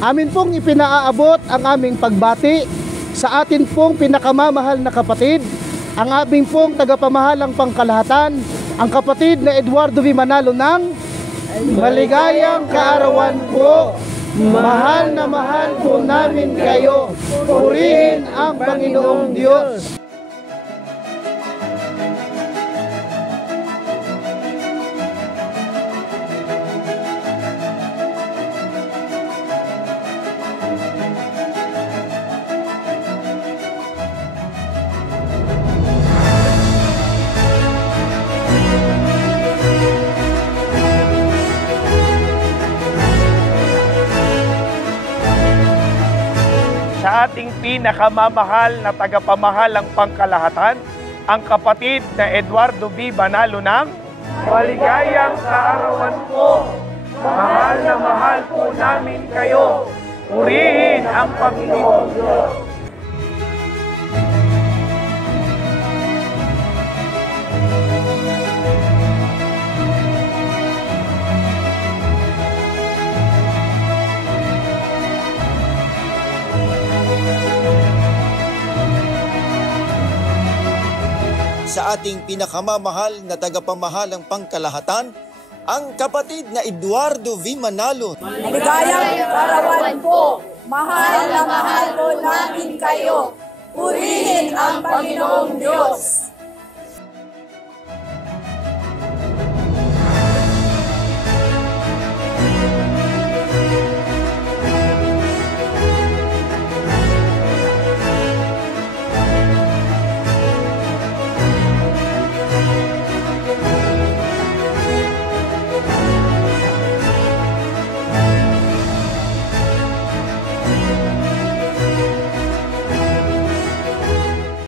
Amin pong ipinaaabot ang aming pagbati sa atin pong pinakamamahal na kapatid, ang aming pong tagapamahalang pangkalahatan, ang kapatid na Eduardo V. Manalo ng maligayang kaarawan po. Mahal na mahal po namin kayo. Purihin ang Panginoong Diyos. Sa ating pinakamamahal na tagapamahalang pangkalahatan, ang kapatid na Eduardo V. Manalo ng maligayang kaarawan po. Mahal na mahal po namin kayo. Purihin ang Panginoong Diyos. Sa ating pinakamamahal na tagapamahalang pangkalahatan, ang kapatid na Eduardo V. Manalo. Maligayang kaarawan po, mahal na mahal po namin kayo. Purihin ang Panginoong Diyos.